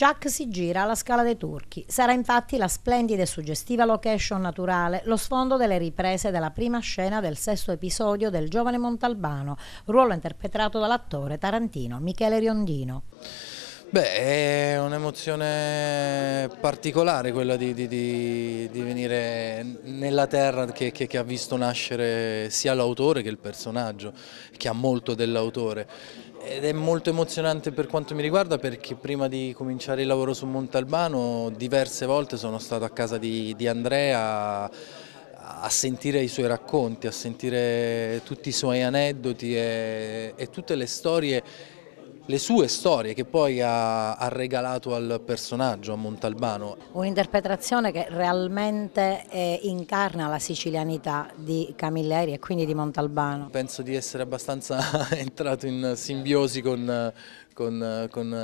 Chuck si gira alla Scala dei Turchi. Sarà infatti la splendida e suggestiva location naturale lo sfondo delle riprese della prima scena del sesto episodio del Giovane Montalbano, ruolo interpretato dall'attore tarantino Michele Riondino. Beh, è un'emozione particolare quella di venire nella terra che ha visto nascere sia l'autore che il personaggio, che ha molto dell'autore. Ed è molto emozionante per quanto mi riguarda, perché prima di cominciare il lavoro su Montalbano diverse volte sono stato a casa di Andrea a sentire i suoi racconti, a sentire tutti i suoi aneddoti e tutte le storie, le sue storie che poi ha regalato al personaggio, a Montalbano. Un'interpretazione che realmente incarna la sicilianità di Camilleri e quindi di Montalbano. Penso di essere abbastanza entrato in simbiosi con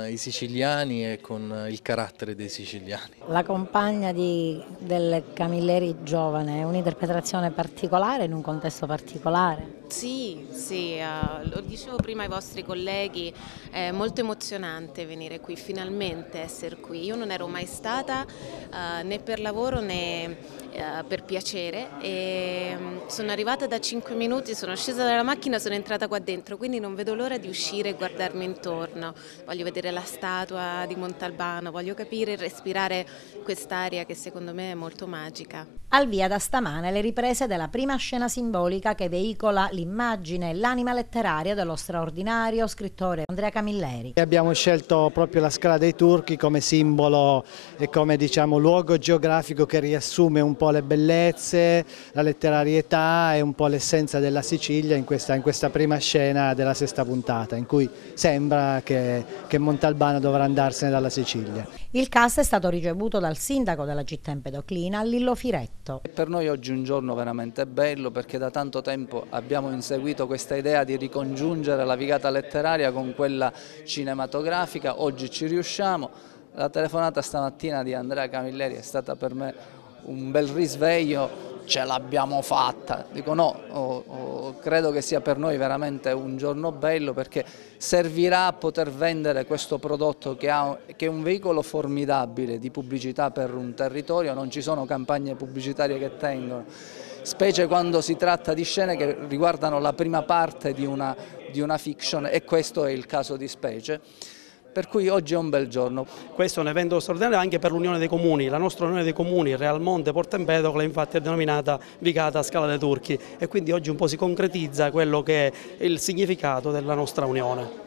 i siciliani e con il carattere dei siciliani. La compagna del Camilleri giovane è un'interpretazione particolare in un contesto particolare. Sì, sì, lo dicevo prima ai vostri colleghi, è molto emozionante venire qui, finalmente essere qui. Io non ero mai stata né per lavoro né per piacere e sono arrivata da 5 minuti, sono scesa dalla macchina, sono entrata qua dentro, quindi non vedo l'ora di uscire e guardarmi intorno. Voglio vedere la statua di Montalbano, voglio capire e respirare quest'aria che secondo me è molto magica. Al via da stamane le riprese della prima scena simbolica che veicola l'immagine e l'anima letteraria dello straordinario scrittore Andrea Camilleri. Abbiamo scelto proprio la Scala dei Turchi come simbolo e come luogo geografico che riassume un po' le bellezze, la letterarietà e un po' l'essenza della Sicilia in questa prima scena della sesta puntata, in cui sembra che Montalbano dovrà andarsene dalla Sicilia. Il cast è stato ricevuto dal sindaco della città empedoclina, Lillo Firetto. Per noi oggi è un giorno veramente bello, perché da tanto tempo abbiamo inseguito questa idea di ricongiungere la vigata letteraria con quella cinematografica. Oggi ci riusciamo. La telefonata stamattina di Andrea Camilleri è stata per me un bel risveglio. Ce l'abbiamo fatta. Dico no, credo che sia per noi veramente un giorno bello, perché servirà a poter vendere questo prodotto che è un veicolo formidabile di pubblicità per un territorio. Non ci sono campagne pubblicitarie che tengono, specie quando si tratta di scene che riguardano la prima parte di una fiction, e questo è il caso di specie. Per cui oggi è un bel giorno. Questo è un evento straordinario anche per l'Unione dei Comuni. La nostra Unione dei Comuni, Realmonte Porto Empedocle, infatti è denominata Vigata Scala dei Turchi, e quindi oggi un po' si concretizza quello che è il significato della nostra Unione.